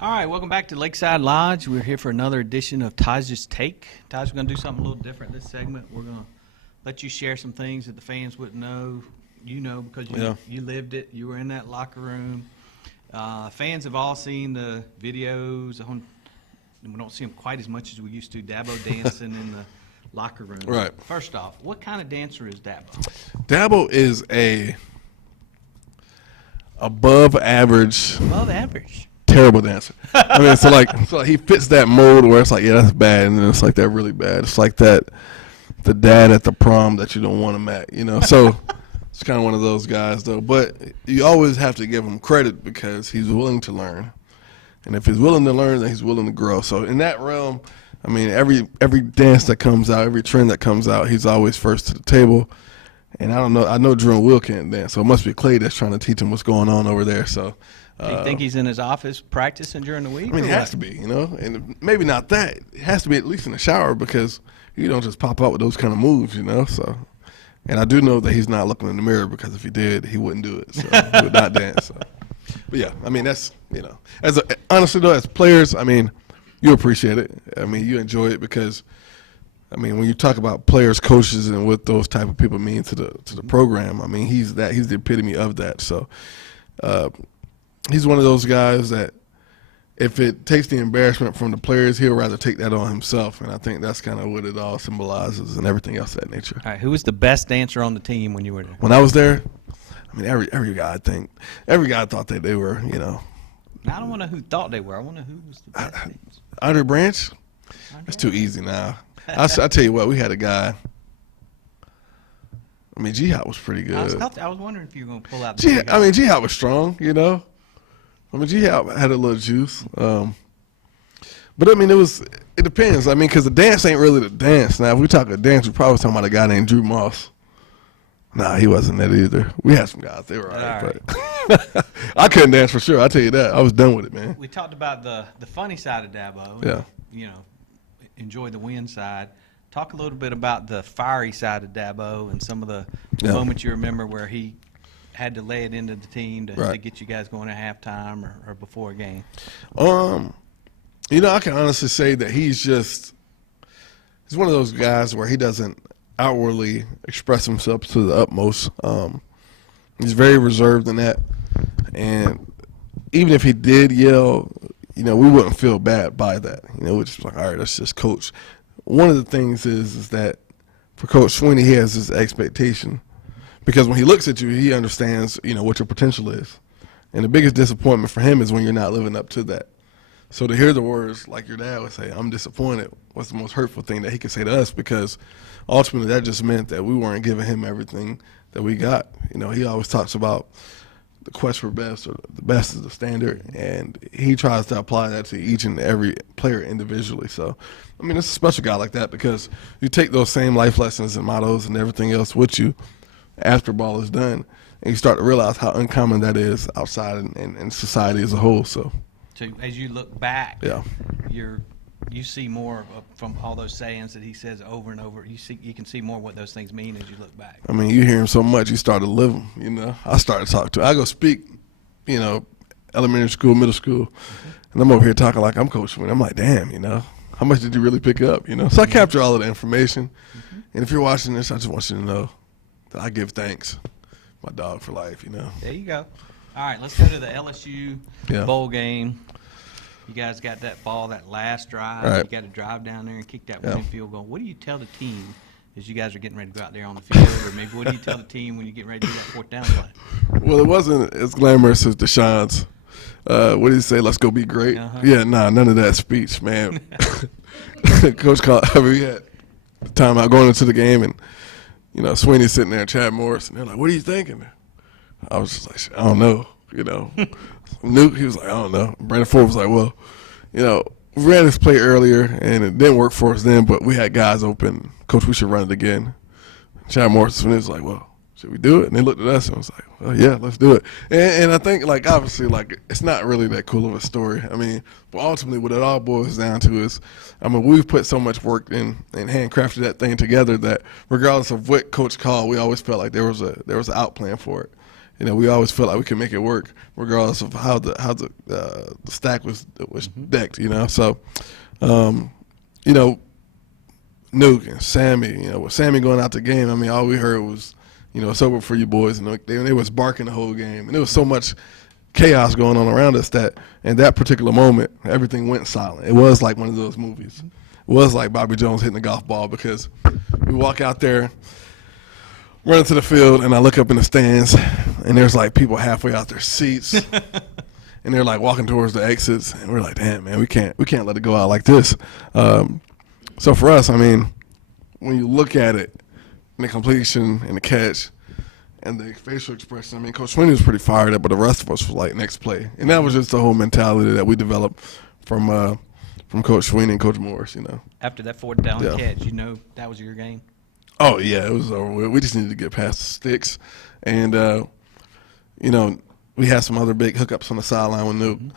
All right, welcome back to Lakeside Lodge. We're here for another edition of Tajh's Take. Taj, we're going to do something a little different this segment. We're going to let you share some things that the fans wouldn't know. You know because you lived it. You were in that locker room. Fans have all seen the videos. We don't see them quite as much as we used to. Dabo dancing in the locker room. Right. First off, what kind of dancer is Dabo? Dabo is a above average, terrible dancer. I mean, so he fits that mold where it's like, yeah, that's bad, and then it's like that really bad. It's like the dad at the prom that you don't want him at, you know. So it's kind of one of those guys, though. But you always have to give him credit because he's willing to learn, and if he's willing to learn, then he's willing to grow. So in that realm, I mean, every dance that comes out, every trend that comes out, he's always first to the table. And I don't know. I know Drew and Will can't dance, so it must be Clay that's trying to teach him what's going on over there. So, do you think he's in his office practicing during the week? I mean, it has to be, you know, and maybe not that. It has to be at least in the shower because you don't just pop out with those kind of moves, you know. So, and I do know that he's not looking in the mirror because if he did, he wouldn't do it. So he would not dance. So. But yeah, I mean, that's, you know, honestly though, as players, I mean, you appreciate it. I mean, you enjoy it because, I mean, when you talk about players, coaches, and what those type of people mean to the program, I mean, he's the epitome of that. So he's one of those guys that if it takes the embarrassment from the players, he'll rather take that on himself. And I think that's kind of what it all symbolizes and everything else of that nature. All right, who was the best dancer on the team when you were there? When I was there, I mean, every guy thought that they were, you know. I don't want to know who thought they were. I want to know who was the best dancer. Andre Branch? That's too easy now. I tell you what, we had a guy. I mean, G-Hop was pretty good. I was wondering if you were going to pull out the G-Hop. I mean, G-Hop was strong, you know. I mean, G-Hop had a little juice. But, I mean, it depends. I mean, because the dance ain't really the dance. Now, if we talk a dance, we're probably talking about a guy named Drew Moss. Nah, he wasn't that either. We had some guys. They were all right. But I couldn't dance for sure. I'll tell you that. I was done with it, man. We talked about the funny side of Dabo. Yeah. You know, enjoy the win side. Talk a little bit about the fiery side of Dabo and some of the moments you remember where he had to lay it into the team to get you guys going at halftime or before a game. You know, I can honestly say that he's one of those guys where he doesn't outwardly express himself to the utmost. He's very reserved in that, and even if he did yell, you know, we wouldn't feel bad by that. You know, we're just like, all right, that's just coach. One of the things is that for Coach Swinney, he has this expectation because when he looks at you, he understands, you know, what your potential is. And the biggest disappointment for him is when you're not living up to that. So to hear the words like your dad would say, I'm disappointed, was the most hurtful thing that he could say to us because ultimately that just meant that we weren't giving him everything that we got. You know, he always talks about the quest for best, or the best is the standard, and he tries to apply that to each and every player individually. So, I mean, it's a special guy like that because you take those same life lessons and mottos and everything else with you after ball is done, and you start to realize how uncommon that is outside in society as a whole. So as you look back, you see more from all those sayings that he says over and over. You can see more what those things mean as you look back. I mean, you hear him so much, you start to live them. You know, I started to talk to him. I go speak, you know, elementary school, middle school, and I'm over here talking like I'm Coach Swinney. I'm like, damn, you know, how much did you really pick up? You know, so I capture all of the information. And if you're watching this, I just want you to know that I give thanks, my dog for life. You know. There you go. All right, let's go to the LSU bowl game. You guys got that ball, that last drive. Right. You got to drive down there and kick that winning field goal. What do you tell the team as you guys are getting ready to go out there on the field? Or maybe what do you tell the team when you get ready to do that fourth down play? Well, it wasn't as glamorous as Deshaun's. What did he say? Let's go be great. Yeah, none of that speech, man. Coach called. I mean, we had time out going into the game, and you know, Swinney sitting there, Chad Morris, and they're like, "What are you thinking?" I was just like, "I don't know," you know. Nuke, he was like, "I don't know." Brandon Ford was like, "Well, you know, we ran this play earlier, and it didn't work for us then, but we had guys open. Coach, we should run it again." Chad Morris was like, "Well, should we do it?" And they looked at us and was like, "Well, yeah, let's do it." And I think, like, obviously, like, it's not really that cool of a story. I mean, but ultimately what it all boils down to is, I mean, we've put so much work in and handcrafted that thing together that regardless of what Coach called, we always felt like there was an out plan for it. we always felt like we could make it work regardless of how the stack was decked. So Nuke and Sammy, with Sammy going out the game, I mean, all we heard was, it's over for you boys, and they was barking the whole game, and there was so much chaos going on around us that in that particular moment, everything went silent. It was like one of those movies. It was like Bobby Jones hitting the golf ball, because we walk out there, run into the field, and I look up in the stands, and there's like people halfway out their seats, and they're like walking towards the exits, and we're like, damn, man, we can't let it go out like this. So for us, I mean, when you look at it, and the completion and the catch and the facial expression, I mean, Coach Swinney was pretty fired up, but the rest of us were like, next play. And that was just the whole mentality that we developed from Coach Swinney and Coach Morris, After that fourth down catch, that was your game? Oh, yeah, it was over with. We just needed to get past the sticks. And, we had some other big hookups on the sideline with Nuke.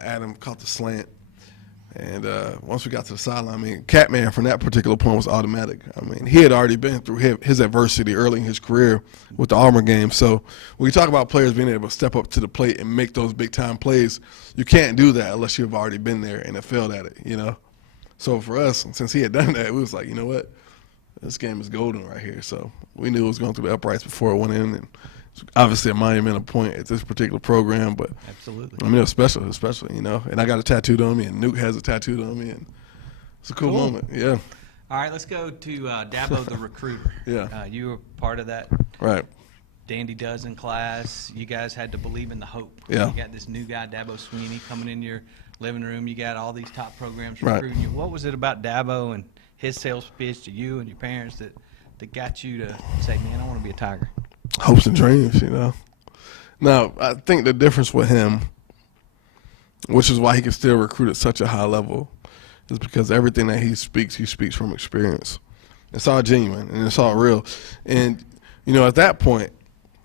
Adam caught the slant. And once we got to the sideline, I mean, Catman from that particular point was automatic. I mean, he had already been through his adversity early in his career with the Auburn game. So when you talk about players being able to step up to the plate and make those big-time plays, you can't do that unless you've already been there and have failed at it, So for us, since he had done that, we was like, you know what? This game is golden right here. So we knew it was going through the uprights before it went in, and it's obviously a monumental point at this particular program. But absolutely, I mean, it was special, especially, And I got it tattooed on me, and Nuke has it tattooed on me, and it's a cool moment. Yeah. All right, let's go to Dabo the recruiter. Yeah. You were part of that. Right. Dandy Dozen class. You guys had to believe in the hope. Yeah. You got this new guy, Dabo Swinney, coming in your living room. You got all these top programs Right. recruiting you. What was it about Dabo and his sales pitch to you and your parents that got you to say, man, I want to be a Tiger? Hopes and dreams, Now, I think the difference with him, which is why he can still recruit at such a high level, is because everything that he speaks from experience. It's all genuine, and it's all real. And, at that point,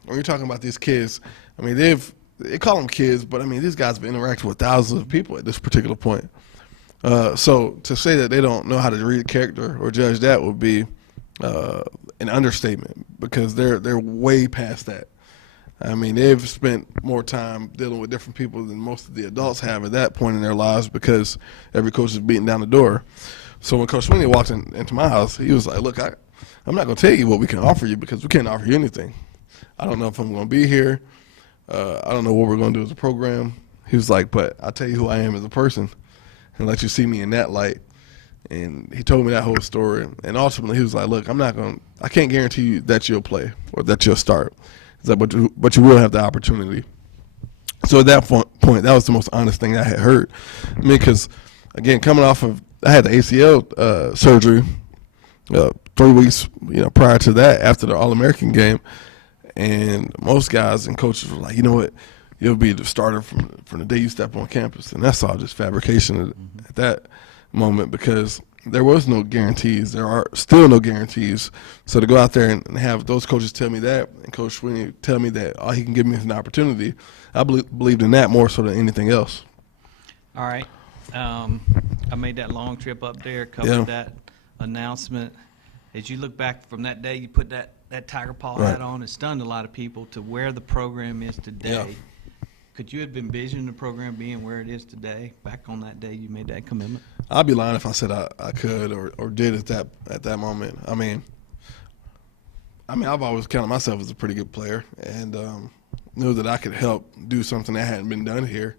when you're talking about these kids, I mean, they call them kids, but, I mean, these guys have interacted with thousands of people at this particular point. So to say that they don't know how to read character or judge that would be an understatement, because they're way past that. I mean, they've spent more time dealing with different people than most of the adults have at that point in their lives, because every coach is beating down the door. So when Coach Swinney walked into my house, he was like, look, I'm not going to tell you what we can offer you, because we can't offer you anything. I don't know if I'm going to be here. I don't know what we're going to do as a program. He was like, but I'll tell you who I am as a person and let you see me in that light. And he told me that whole story. And ultimately, he was like, look, I can't guarantee you that you'll play or that you'll start. He's like, but you will have the opportunity. So at that point, that was the most honest thing I had heard. I mean, because, again, coming off of, I had the ACL surgery 3 weeks prior to that, after the All-American game. And most guys and coaches were like, you know what, you'll be the starter from the day you step on campus. And that's all just fabrication at that moment, because there was no guarantees. There are still no guarantees. So to go out there and have those coaches tell me that, and Coach Swinney tell me that all he can give me is an opportunity, I believed in that more so than anything else. All right. I made that long trip up there, covered that announcement. As you look back from that day, you put that Tiger Paw hat on. It stunned a lot of people to where the program is today. Yeah. Could you have envisioned the program being where it is today, back on that day you made that commitment? I'd be lying if I said I could or did at that moment. I mean, I've always counted myself as a pretty good player, and knew that I could help do something that hadn't been done here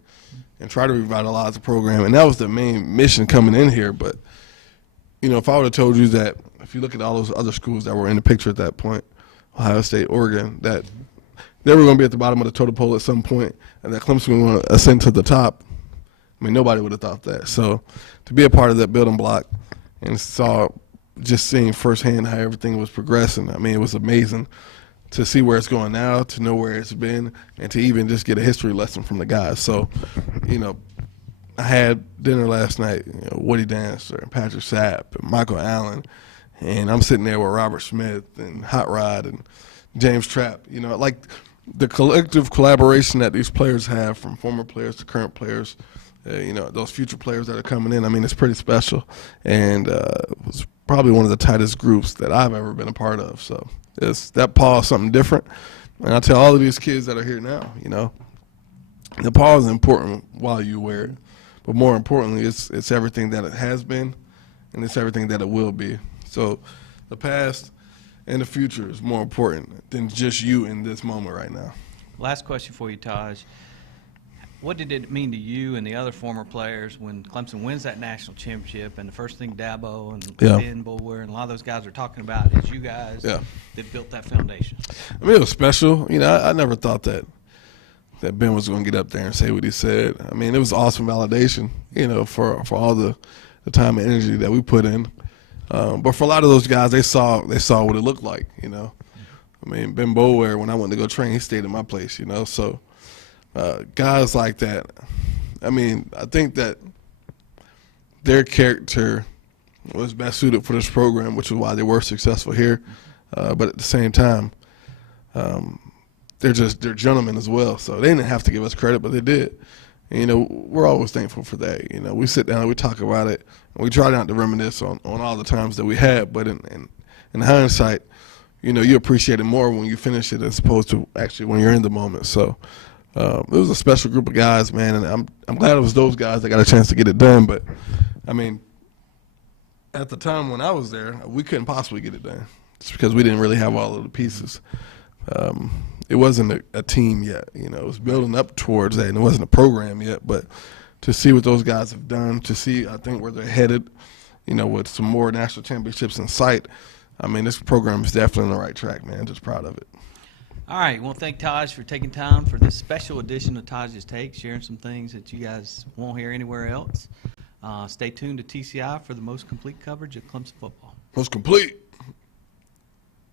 and try to revitalize the program. And that was the main mission coming in here. But, if I would have told you that, if you look at all those other schools that were in the picture at that point, Ohio State, Oregon, that they were going to be at the bottom of the totem pole at some point, and that Clemson was going to ascend to the top, I mean, nobody would have thought that. So to be a part of that building block and just seeing firsthand how everything was progressing, I mean, it was amazing to see where it's going now, to know where it's been, and to even just get a history lesson from the guys. So, I had dinner last night, Woody Dancer and Patrick Sapp and Michael Allen, and I'm sitting there with Robert Smith and Hot Rod and James Trapp. Like the collective collaboration that these players have, from former players to current players, those future players that are coming in, I mean, it's pretty special. And it was probably one of the tightest groups that I've ever been a part of. So that Paul is something different. And I tell all of these kids that are here now, you know, the pause is important while you wear it. But more importantly, it's everything that it has been, and it's everything that it will be. So the past and the future is more important than just you in this moment right now. Last question for you, Tajh. What did it mean to you and the other former players when Clemson wins that national championship, and the first thing Dabo and Ben Boulware and a lot of those guys are talking about is you guys that built that foundation? I mean, it was special. You know, I never thought that Ben was going to get up there and say what he said. I mean, it was awesome validation, you know, for all the time and energy that we put in. But for a lot of those guys, they saw what it looked like, you know. I mean, Ben Boulware, when I went to go train, he stayed in my place, you know. So guys like that, I mean, I think that their character was best suited for this program, which is why they were successful here. But at the same time, they're gentlemen as well. So they didn't have to give us credit, but they did. And, you know, we're always thankful for that. You know, we sit down and we talk about it, and we try not to reminisce on all the times that we had. But in hindsight, you know, you appreciate it more when you finish it as opposed to actually when you're in the moment. So it was a special group of guys, man, and I'm glad it was those guys that got a chance to get it done. But, I mean, at the time when I was there, we couldn't possibly get it done just because we didn't really have all of the pieces. It wasn't a team yet, you know. It was building up towards that, and it wasn't a program yet. But to see what those guys have done, to see, I think, where they're headed, you know, with some more national championships in sight, I mean, this program is definitely on the right track, man. Just proud of it. All right. Well, thank Tajh for taking time for this special edition of Tajh's Take, sharing some things that you guys won't hear anywhere else. Stay tuned to TCI for the most complete coverage of Clemson football. Most complete.